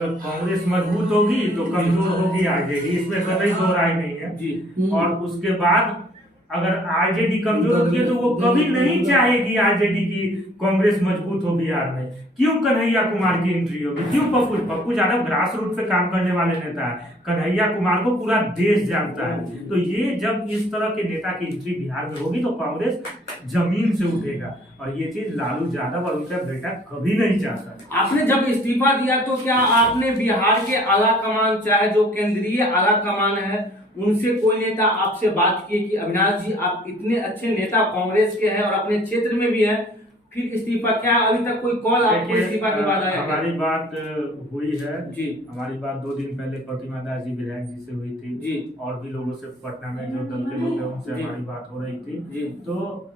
तो कांग्रेस मजबूत होगी तो कमजोर होगी आरजेडी, इसमें कतई दो राय नहीं है जी। और उसके बाद अगर आरजेडी कमजोर होती है तो वो कभी नहीं चाहेगी आरजेडी की कांग्रेस मजबूत हो बिहार में। क्यों कन्हैया कुमार की एंट्री होगी, क्यों पप्पू यादव ग्रास रूट पे काम करने वाले नेता है, कन्हैया कुमार को पूरा देश जानता है। तो ये जब इस तरह के नेता की एंट्री बिहार में होगी तो कांग्रेस जमीन से उठेगा, और ये चीज लालू यादव और उनका बेटा कभी नहीं चाहता। आपने जब इस्तीफा दिया तो क्या आपने बिहार के आला कमान, चाहे जो केंद्रीय आला कमान है, उनसे कोई नेता आपसे बात की कि अविनाश जी आप इतने अच्छे नेता कांग्रेस के हैं और अपने क्षेत्र में भी हैं, फिर इस्तीफा, क्या अभी तक कोई कॉल आपको इस्तीफा के बाद आया? हमारी बात हुई है जी। हमारी बात 2 दिन पहले प्रतिमा दास जी विधायक जी से हुई थी जी, और भी लोगों से, पटना में जो दल के लोग हैं उनसे हमारी बात हो रही थी जी। तो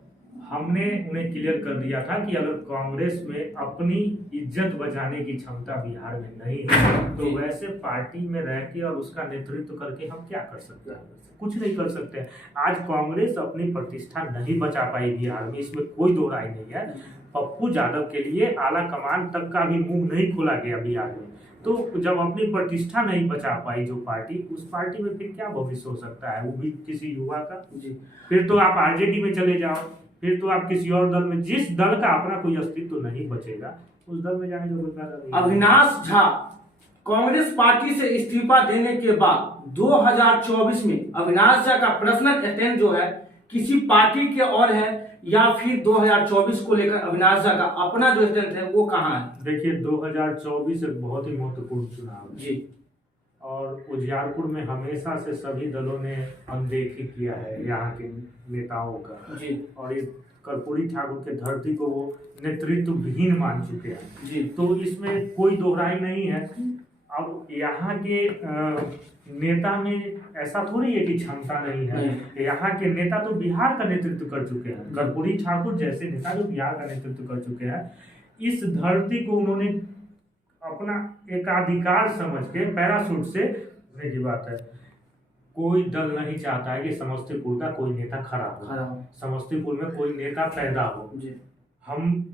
हमने उन्हें क्लियर कर दिया था कि अगर कांग्रेस में अपनी इज्जत बचाने की क्षमता बिहार में नहीं है तो वैसे पार्टी में रह के और उसका नेतृत्व करके हम क्या कर सकते हैं, कुछ नहीं कर सकते। आज कांग्रेस अपनी प्रतिष्ठा नहीं बचा पाई बिहार में, इसमें कोई दो राय नहीं है। पप्पू यादव के लिए आला कमान तक का भी मुंह नहीं खोला गया बिहार में, तो जब अपनी प्रतिष्ठा नहीं बचा पाई जो पार्टी, उस पार्टी में फिर क्या भविष्य हो सकता है, वो भी किसी युवा का जी। फिर तो आप आरजेडी में चले जाओ, फिर तो आप किसी और दल में, जिस दल का अपना कोई अस्तित्व तो नहीं बचेगा उस दल में जाने का कोई फायदा नहीं। अविनाश झा कांग्रेस पार्टी से इस्तीफा देने के बाद 2024 में अविनाश झा का पर्सनल स्टैंड जो है किसी पार्टी के और है, या फिर 2024 को लेकर अविनाश झा का अपना जो स्टैंड है वो कहाँ है? देखिए 2024 एक बहुत ही महत्वपूर्ण चुनाव है जी, और उजियारपुर में हमेशा से सभी दलों ने अनदेखी किया है यहाँ के नेताओं का जी, और इस कर्पूरी ठाकुर के धरती को वो नेतृत्व विहीन मान चुके हैं जी। तो इसमें कोई दोहराई नहीं है। अब यहाँ के नेता में ऐसा थोड़ी है कि क्षमता नहीं है, यहाँ के नेता तो बिहार का नेतृत्व कर चुके हैं, कर्पूरी ठाकुर जैसे नेता जो बिहार का नेतृत्व कर चुके हैं। इस धरती को उन्होंने अपना एकाधिकार समझ के पैराशूट से की बात है। कोई दल नहीं चाहता है कि समस्तीपुर का कोई नेता खड़ा हो, समस्तीपुर में कोई नेता पैदा हो जी। हम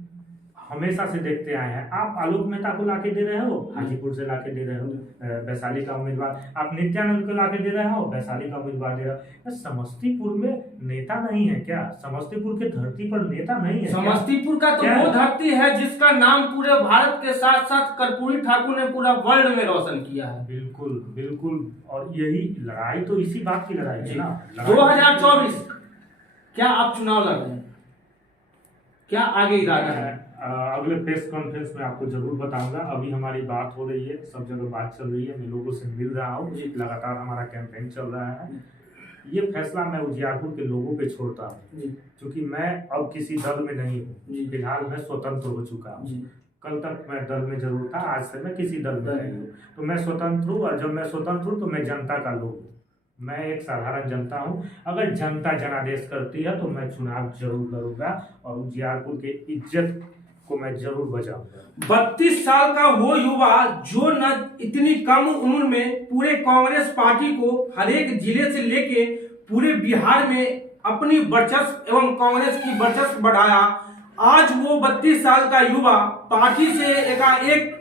हमेशा से देखते आए हैं, आप आलोक मेहता को लाके दे रहे हो, हाजीपुर से लाके दे रहे हो, वैशाली का उम्मीदवार, आप नित्यानंद को लाके दे रहे हो, वैशाली का उम्मीदवार दे रहे हो। समस्तीपुर में नेता नहीं है क्या? समस्तीपुर के धरती पर नेता नहीं है? समस्तीपुर का तो वो धरती है जिसका नाम पूरे भारत के साथ साथ कर्पूरी ठाकुर ने पूरा वर्ल्ड में रोशन किया है। बिल्कुल बिल्कुल, और यही लड़ाई तो इसी बात की लड़ाई है ना। 2024 क्या आप चुनाव लड़ रहे हैं, क्या आगे इरादा है? अगले प्रेस कॉन्फ्रेंस में आपको जरूर बताऊंगा। अभी हमारी बात हो रही है, सब जगह बात चल रही है, मैं लोगों से मिल रहा हूँ, लगातार हमारा कैंपेन चल रहा है। ये फैसला मैं उजियारपुर के लोगों पे छोड़ता हूँ, क्योंकि मैं अब किसी दल में नहीं हूँ, फिलहाल मैं स्वतंत्र हो चुका हूँ। कल तक मैं दल में जरूर था, आज से मैं किसी दल में नहीं हूँ, तो मैं स्वतंत्र हूँ। और जब मैं स्वतंत्र हूँ तो मैं जनता का लोग हूँ, मैं एक साधारण जनता हूं। अगर जनता जनादेश करती है तो मैं चुनाव जरूर लड़ूंगा और उजियारपुर के इज्जत को मैं जरूर बचाऊंगा। 32 साल का वो युवा जो न इतनी कम उम्र में पूरे कांग्रेस पार्टी को हर एक जिले से लेके पूरे बिहार में अपनी वर्चस्व एवं कांग्रेस की वर्चस्व बढ़ाया, आज वो 32 साल का युवा पार्टी से एकाएक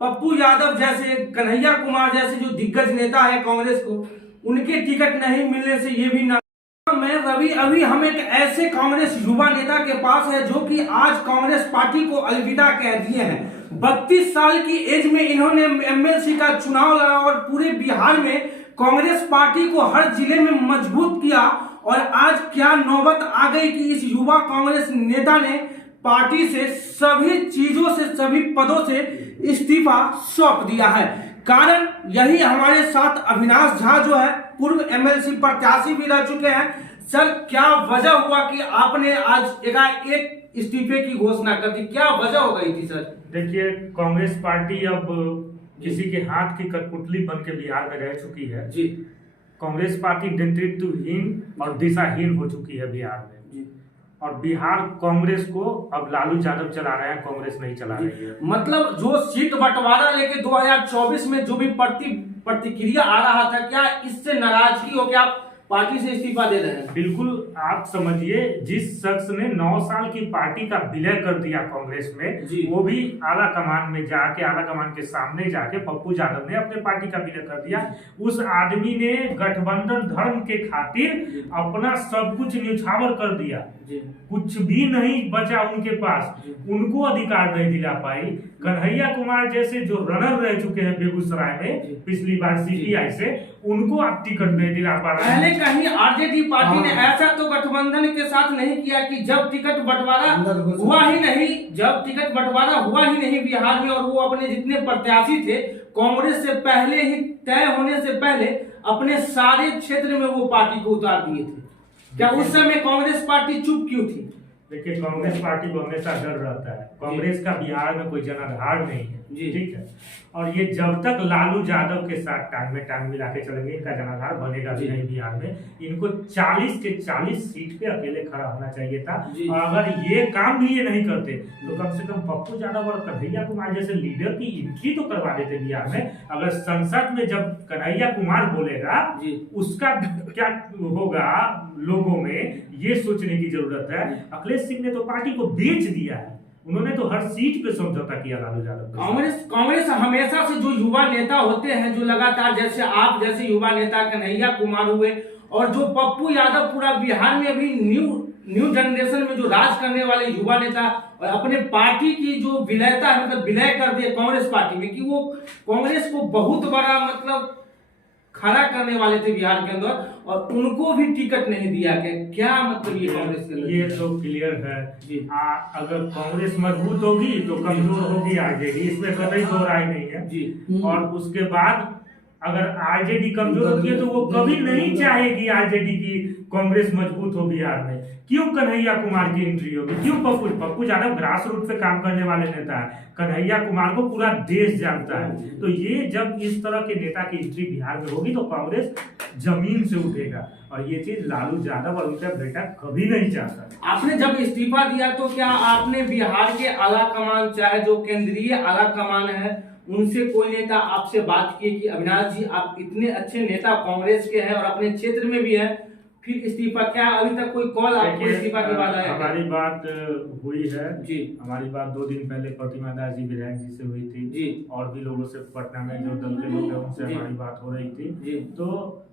पप्पू यादव जैसे, कन्हैया कुमार जैसे जो दिग्गज नेता है कांग्रेस को, उनके टिकट नहीं मिलने से ये भी ना मैं रवि, अभी हम एक ऐसे कांग्रेस युवा नेता के पास है जो कि आज कांग्रेस पार्टी को अलविदा कह दिए हैं। 32 साल की एज में इन्होंने एमएलसी का चुनाव लड़ा और पूरे बिहार में कांग्रेस पार्टी को हर जिले में मजबूत किया, और आज क्या नौबत आ गई कि इस युवा कांग्रेस नेता ने पार्टी से सभी चीजों से, सभी पदों से इस्तीफा सौंप दिया है। कारण यही हमारे साथ अविनाश झा जो है पूर्व एमएलसी प्रत्याशी भी रह चुके हैं। सर क्या वजह हुआ कि आपने आज एकाएक इस्तीफे की घोषणा कर दी, क्या वजह हो गई थी सर? देखिए कांग्रेस पार्टी अब किसी के हाथ की कठपुतली बन के बिहार में रह चुकी है जी। कांग्रेस पार्टी नेतृत्वहीन और दिशाहीन हो चुकी है बिहार में जी। और बिहार कांग्रेस को अब लालू यादव चला रहे हैं, कांग्रेस नहीं चला रही है। मतलब जो सीट बंटवारा लेके 2024 में जो भी प्रतिक्रिया आ रहा था, क्या इससे नाराजगी हो, क्या पार्टी से इस्तीफा दे रहे हैं। बिल्कुल, आप समझिए, जिस शख्स ने 9 साल की पार्टी का विलय कर दिया कांग्रेस में, वो भी आला कमान में जाके, आला कमान के सामने जाके पप्पू यादव ने अपने पार्टी का विलय कर दिया। उस आदमी ने गठबंधन धर्म के खातिर अपना सब कुछ न्यौछावर कर दिया, कुछ भी नहीं बचा उनके पास, उनको अधिकार नहीं दिला पाई। कन्हैया कुमार जैसे जो रनर रह चुके हैं बेगूसराय में पिछली बार सीपीआई से, उनको आप टिकट नहीं दिला पा रहे। पहले कहीं आरजेडी पार्टी ने ऐसा तो गठबंधन के साथ नहीं किया कि जब टिकट बंटवारा हुआ ही नहीं, जब टिकट बंटवारा हुआ ही नहीं बिहार में, और वो अपने जितने प्रत्याशी थे कांग्रेस से पहले ही तय होने से पहले अपने सारे क्षेत्र में वो पार्टी को उतार दिए थे। क्या उस समय कांग्रेस पार्टी चुप क्यों थी? देखिए, कांग्रेस पार्टी को हमेशा डर रहता है, कांग्रेस का बिहार में कोई जनाधार नहीं है, ठीक है। और ये जब तक लालू यादव के साथ टांग में टांग मिला के चलेंगे, इनका जनाधार बनेगा भी नहीं बिहार में। इनको 40 के 40 सीट पे अकेले खड़ा होना चाहिए था, और अगर ये काम भी ये नहीं करते तो कम से कम पप्पू यादव और कन्हैया कुमार जैसे लीडर की एंट्री तो करवा देते बिहार में। अगर संसद में जब कन्हैया कुमार बोलेगा, उसका क्या होगा लोगों में, ये सोचने की जरूरत है। अखिलेश सिंह ने तो पार्टी को बेच दिया है, उन्होंने तो हर सीट पे समझौता किया लालू यादव। कांग्रेस हमेशा से जो युवा नेता होते हैं, जो लगातार, जैसे आप जैसे युवा नेता कन्हैया कुमार हुए, और जो पप्पू यादव, पूरा बिहार में अभी न्यू जनरेशन में जो राज करने वाले युवा नेता, और अपने पार्टी की जो विलयता है, मतलब विलय कर दिए कांग्रेस पार्टी में, कि वो कांग्रेस को बहुत बड़ा मतलब खड़ा करने वाले थे बिहार के अंदर, और उनको भी टिकट नहीं दिया। क्या मतलब ये कांग्रेस के? ये तो क्लियर है। अगर कांग्रेस मजबूत होगी तो कमजोर होगी आरजेडी, इसमें कतई दो राय नहीं है। और उसके बाद अगर आरजेडी कमजोर होती है तो वो कभी नहीं चाहेगी आरजेडी की कांग्रेस मजबूत हो बिहार में। क्यों कन्हैया कुमार की एंट्री होगी? क्यों पप्पू यादव ग्रास रूट पे काम करने वाले नेता है, कन्हैया कुमार को पूरा देश जानता है। तो ये जब इस तरह के नेता की एंट्री बिहार में होगी तो कांग्रेस जमीन से उठेगा, और ये चीज लालू यादव और उनका बेटा कभी नहीं चाहता। आपने जब इस्तीफा दिया तो क्या आपने बिहार के आला कमान, चाहे जो केंद्रीय आला कमान है, उनसे कोई नेता आपसे बात की कि अविनाश जी, आप इतने अच्छे नेता कांग्रेस के हैं और अपने क्षेत्र में भी हैं, फिर इस्तीफा? क्या अभी तक कोई कॉल आपको इस्तीफा के बाद आया? हमारी बात हुई है जी, हमारी बात 2 दिन पहले प्रतिमा दास जी विधायक जी से हुई थी जी, और भी लोगों से पटना में जो दल के लोग हैं उनसे हमारी बात हो रही थी जी। तो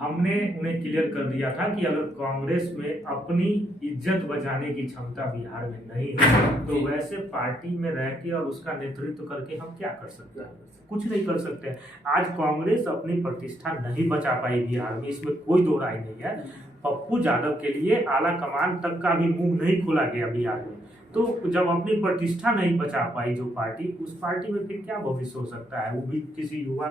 हमने उन्हें क्लियर कर दिया था कि अगर कांग्रेस में अपनी इज्जत बचाने की क्षमता बिहार में नहीं है तो वैसे पार्टी में रह के और उसका नेतृत्व करके हम क्या कर सकते हैं? कुछ नहीं कर सकते। आज कांग्रेस अपनी प्रतिष्ठा नहीं बचा पाई बिहार में, इसमें कोई दो राय नहीं है। पप्पू यादव के लिए आला कमान तक का भी मुंह नहीं खोला गया बिहार में। तो जब अपनी प्रतिष्ठा नहीं बचा पाई जो पार्टी, उस पार्टी में फिर क्या भविष्य हो सकता है? वो भी किसी युवा